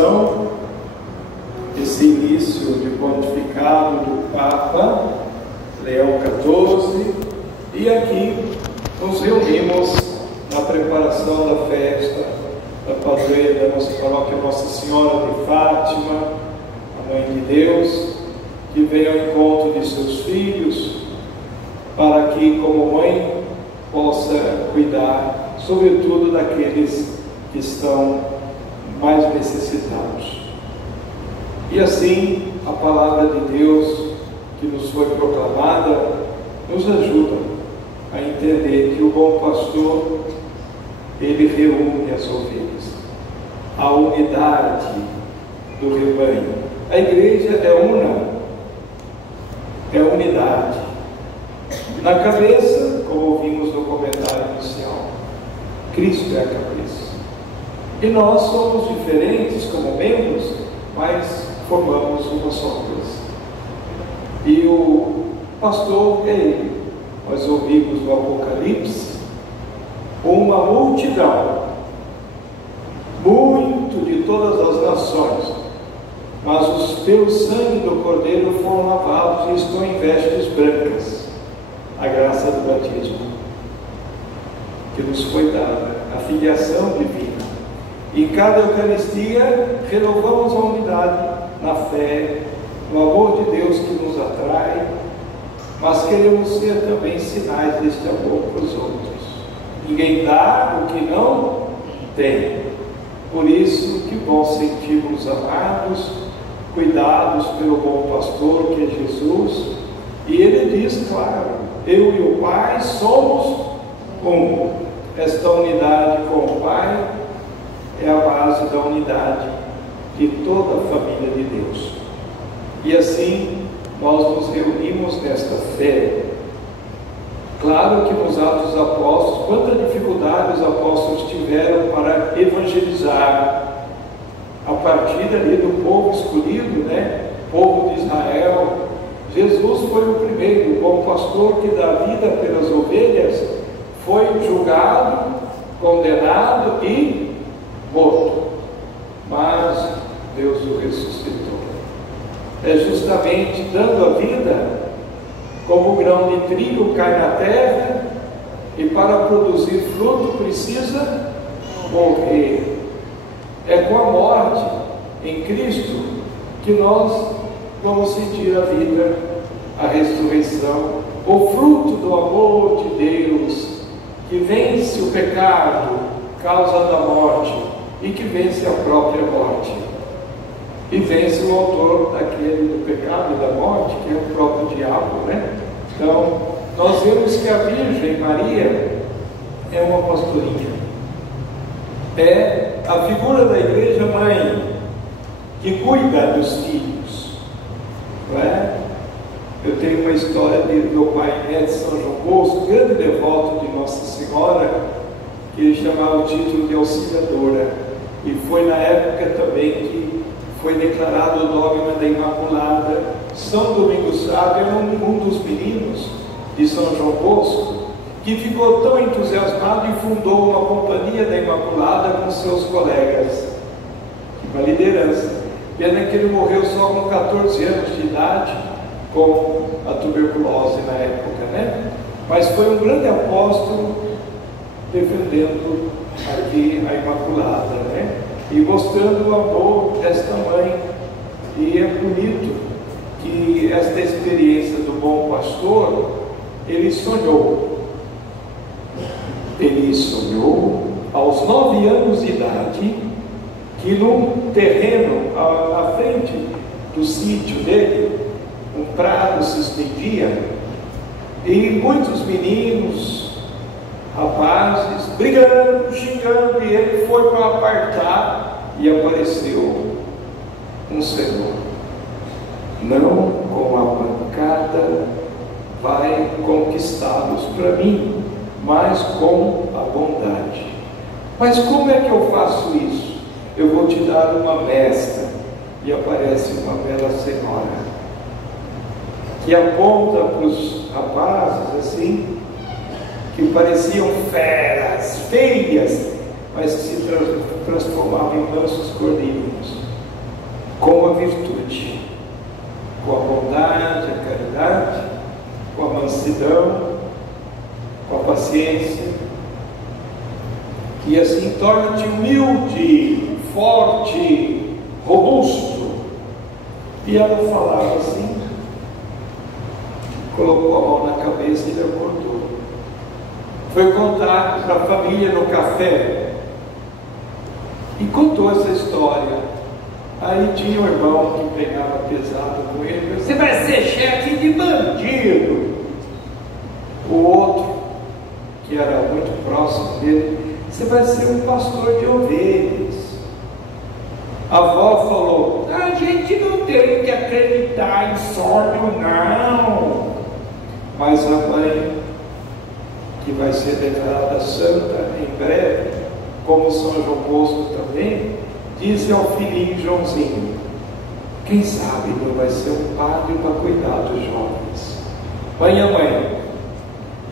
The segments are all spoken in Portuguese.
celebração, esse início de pontificado do Papa Leão XIV, e aqui nos reunimos na preparação da festa da padroeira da nossa paróquia, Nossa Senhora de Fátima, a Mãe de Deus, que vem ao encontro de seus filhos, para que, como mãe, possa cuidar, sobretudo, daqueles que estão mais necessitados. E assim, a palavra de Deus que nos foi proclamada nos ajuda a entender que o bom pastor, ele reúne as ovelhas, a unidade do rebanho. A igreja é unidade. Na cabeça, como ouvimos no comentário inicial, Cristo é a cabeça. E nós somos diferentes como membros, mas formamos uma só coisa. E o pastor é ele. Nós ouvimos no Apocalipse uma multidão, muito de todas as nações, mas pelo sangue do Cordeiro foram lavados e estão em vestes brancas, a graça do batismo que nos foi dada, a filiação divina. Em cada Eucaristia renovamos a unidade na fé, no amor de Deus que nos atrai, mas queremos ser também sinais deste amor para os outros. Ninguém dá o que não tem. Por isso, que bom sentirmos amados, cuidados pelo bom pastor que é Jesus. E ele diz, claro, eu e o Pai somos um. Esta unidade com o Pai é a base da unidade de toda a família de Deus. E assim, nós nos reunimos nesta fé. Claro que nos Atos dos Apóstolos, quanta dificuldade os apóstolos tiveram para evangelizar, a partir ali do povo escolhido, povo de Israel. Jesus foi o primeiro, o bom pastor que dá vida pelas ovelhas, foi julgado, condenado e morto, mas Deus o ressuscitou. É justamente dando a vida, como o grão de trigo cai na terra, e para produzir fruto precisa morrer. É com a morte em Cristo que nós vamos sentir a vida, a ressurreição, o fruto do amor de Deus, que vence o pecado, causa da morte, e que vence a própria morte. E vence o autor do pecado e da morte, que é o próprio diabo, Então, nós vemos que a Virgem Maria é uma pastorinha. É a figura da igreja mãe, que cuida dos filhos. Eu tenho uma história de meu pai neto, São João Bosco, grande devoto de Nossa Senhora, que ele chamava o título de Auxiliadora. E foi na época também que foi declarado o dogma da Imaculada. São Domingos Sábio era um dos meninos de São João Bosco, que ficou tão entusiasmado e fundou uma companhia da Imaculada com seus colegas, uma liderança. Pena que ele morreu só com 14 anos de idade, com a tuberculose na época, Mas foi um grande apóstolo defendendo aqui a Imaculada, E mostrando o amor desta mãe. E é bonito que esta experiência do bom pastor, ele sonhou aos 9 anos de idade, que num terreno à frente do sítio dele, um prado se estendia, e muitos meninos, rapazes, brigando, xingando, e ele foi para apartar, e apareceu um Senhor. Não com a pancada vai conquistá-los para mim, mas com a bondade. Mas como é que eu faço isso? Eu vou te dar uma mestra. E aparece uma bela senhora, que aponta para os rapazes assim, que pareciam feras, feias, mas que se transformavam em mansos cordeirinhos. com a virtude, com a bondade, a caridade, com a mansidão, com a paciência, e assim torna-te humilde, forte, robusto. E ela falava assim, colocou a mão na cabeça e ele acordou. Foi contar para a família no café e contou essa história. Aí tinha um irmão que pegava pesado com ele: você vai ser chefe de bandido. O outro, que era muito próximo dele: você vai ser um pastor de ovelhas. A avó falou: a gente não tem que acreditar em sonho, não. Mas a mãe, que vai ser declarada santa em breve, como São João Bosco também, disse ao filhinho Joãozinho: quem sabe não vai ser um padre para cuidar dos jovens. Mãe,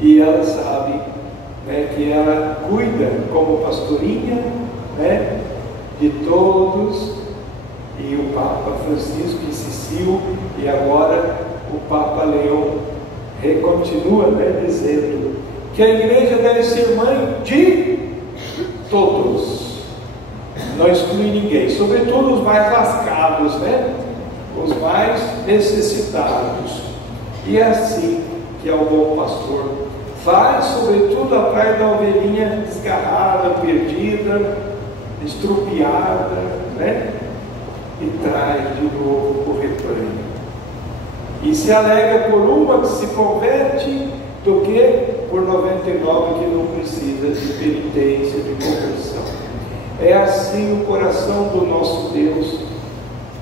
e ela sabe, né, que ela cuida como pastorinha, né, de todos. E o Papa Francisco insistiu, e agora o Papa Leão continua, né, dizendo que a igreja deve ser mãe de todos, não exclui ninguém, sobretudo os mais lascados, né? Os mais necessitados. E é assim que é o bom pastor faz, sobretudo atrás da ovelhinha desgarrada, perdida, estrupiada, né? E traz de novo o rebanho. E se alegra por uma que se converte do que por 99 que não precisa de penitência, de conversão. É assim o coração do nosso Deus,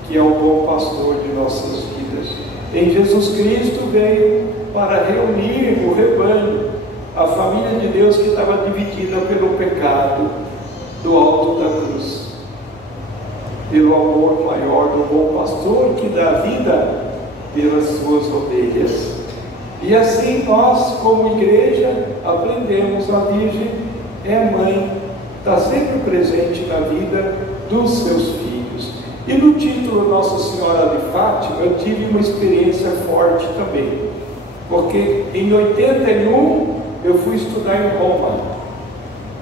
que é o bom pastor de nossas vidas. Em Jesus Cristo veio para reunir o rebanho, a família de Deus que estava dividida pelo pecado, do alto da cruz, pelo amor maior do bom pastor que dá vida pelas suas ovelhas. E assim nós, como igreja, aprendemos: a Virgem é mãe, está sempre presente na vida dos seus filhos. E no título Nossa Senhora de Fátima, eu tive uma experiência forte também, porque em 81 eu fui estudar em Roma,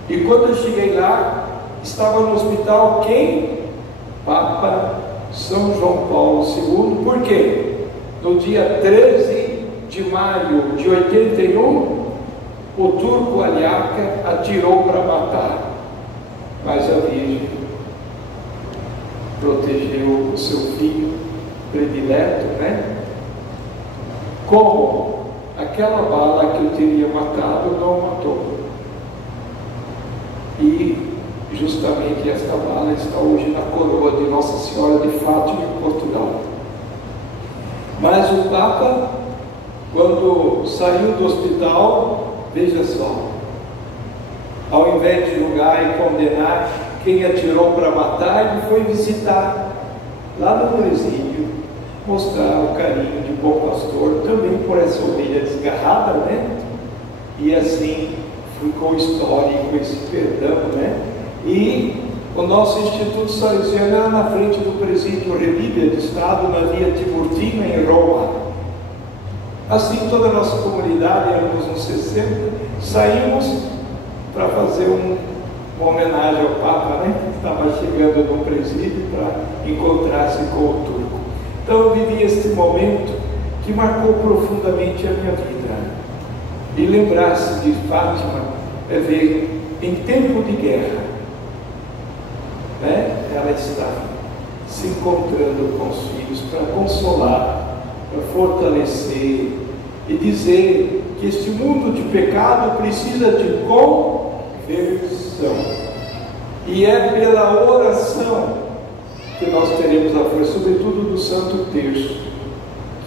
e quando eu cheguei lá, estava no hospital quem? Papa São João Paulo II. Por quê? No dia 13 de maio de 81, o turco Aliaca atirou para matar, mas a Virgem protegeu o seu filho predileto, né? Como aquela bala que eu teria matado não matou. E justamente esta bala está hoje na coroa de Nossa Senhora de Fátima em Portugal. Mas o Papa, quando saiu do hospital, veja só, ao invés de julgar e condenar quem atirou para matar, ele foi visitar lá no presídio, mostrar o carinho de bom pastor também por essa ovelha desgarrada, né? E assim ficou histórico esse perdão, né? E o nosso Instituto Salesiano era na frente do presídio Relívia de Estado, na via Tiburtina, em Roma. Assim, toda a nossa comunidade, éramos uns 60, saímos para fazer uma homenagem ao Papa, né, que estava chegando no presídio para encontrar-se com o turco. Então eu vivi este momento que marcou profundamente a minha vida. E lembrar-se de Fátima é ver, em tempo de guerra, né, ela está se encontrando com os filhos para consolar, para fortalecer e dizer que este mundo de pecado precisa de conversão, e é pela oração que nós teremos a força, sobretudo do Santo Terço,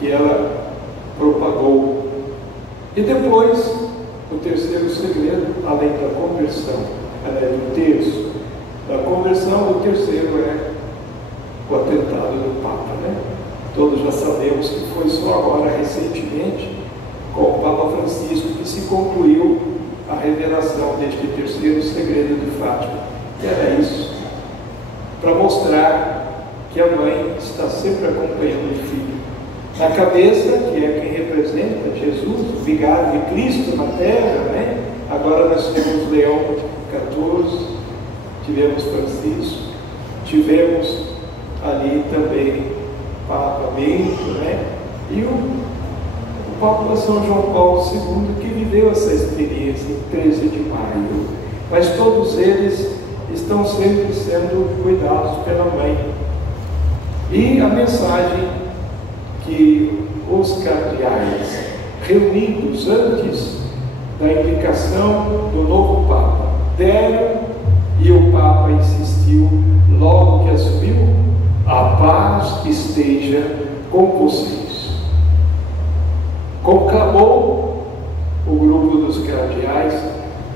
que ela propagou. E depois, o terceiro segredo, além da conversão, ela é do terço da conversão, o terceiro é o atentado do Papa, né? Todos já sabemos que foi só agora, recentemente, com o Papa Francisco, que se concluiu a revelação deste terceiro segredo de Fátima, que era isso, para mostrar que que a mãe está sempre acompanhando o filho. Na cabeça, que é quem representa Jesus, o vigário de Cristo na terra, né? Agora nós temos Leão XIV, tivemos Francisco, tivemos ali também Papa Bento, né? E o Papa São João Paulo II, que viveu essa experiência em 13 de maio. Mas todos eles estão sempre sendo cuidados pela mãe. E a mensagem que os cardeais, reunidos antes da indicação do novo Papa, deram, e o Papa insistiu logo que assumiu: a paz esteja com vocês. Conclamou o grupo dos cardeais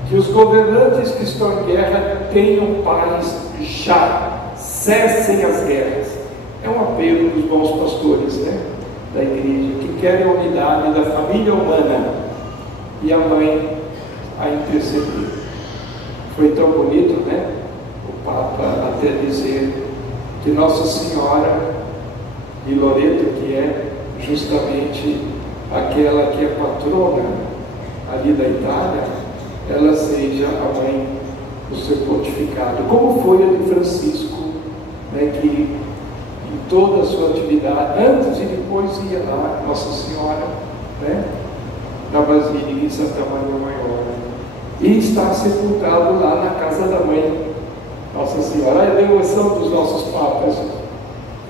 que os governantes que estão em guerra tenham paz já, cessem as guerras. É um apelo dos bons pastores, né, da igreja, que querem a unidade da família humana, e a mãe a interceder. Foi tão bonito, né, o Papa até dizer que Nossa Senhora de Loreto, que é justamente aquela que é patrona ali da Itália, ela seja a mãe do seu pontificado, como foi a de Francisco, né, que em toda a sua atividade, antes e depois, ia lá, Nossa Senhora, né, na Basílica de Santa Maria Maior, e está sepultado lá na casa da mãe, Nossa Senhora. A devoção dos nossos papas,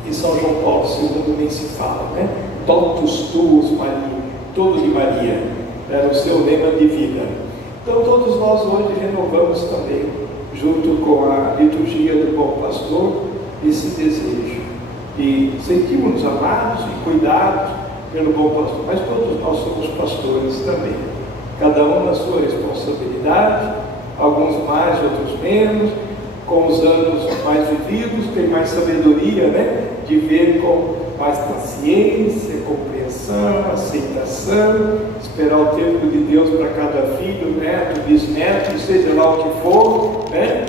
e São João Paulo II nem se fala, né? Totus tuus Maria, todo de Maria, era o seu lema de vida. Então todos nós hoje renovamos também, junto com a liturgia do Bom Pastor, esse desejo. E sentimos-nos amados e cuidados pelo Bom Pastor, mas todos nós somos pastores também, cada um na sua responsabilidade, alguns mais, outros menos. Com os anos mais vividos, tem mais sabedoria, né? De ver com mais paciência, compreensão, aceitação, esperar o tempo de Deus para cada filho, neto, bisneto, seja lá o que for, né?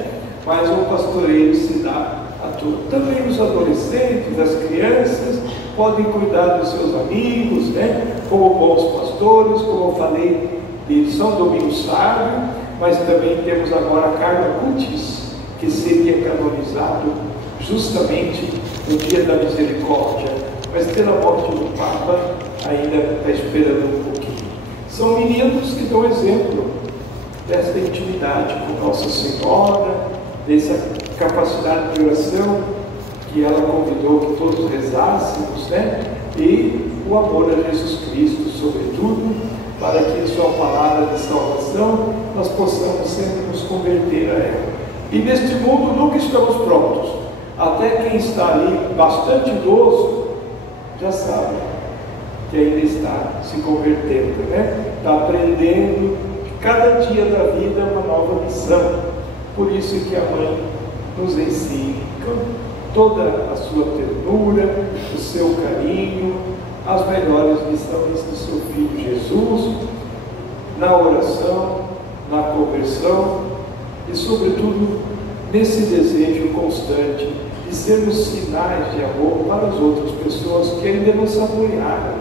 Mas o pastoreio se dá a tudo. Também os adolescentes, as crianças, podem cuidar dos seus amigos, né? Como bons pastores, como eu falei de São Domingos Sábio, mas também temos agora Carlo Acutis, que seria canonizado justamente no dia da misericórdia, mas pela morte do Papa ainda está esperando um pouquinho. São meninos que dão exemplo dessa intimidade com Nossa Senhora, dessa capacidade de oração que ela convidou que todos rezássemos, né? E o amor a Jesus Cristo, sobretudo, para que em sua palavra de salvação nós possamos sempre nos converter a ela. E neste mundo nunca estamos prontos. Até quem está ali bastante idoso já sabe que ainda está se convertendo, né? Está aprendendo. Cada dia da vida é uma nova lição. Por isso que a mãe nos ensina com toda a sua ternura, o seu carinho, as melhores lições do seu filho Jesus, na oração, na conversão, e sobretudo nesse desejo constante de sermos sinais de amor para as outras pessoas que ainda não saborearam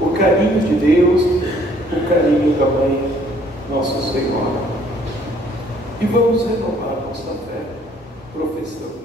o carinho de Deus, o carinho da Mãe Nossa Senhora. E vamos renovar nossa fé, professando.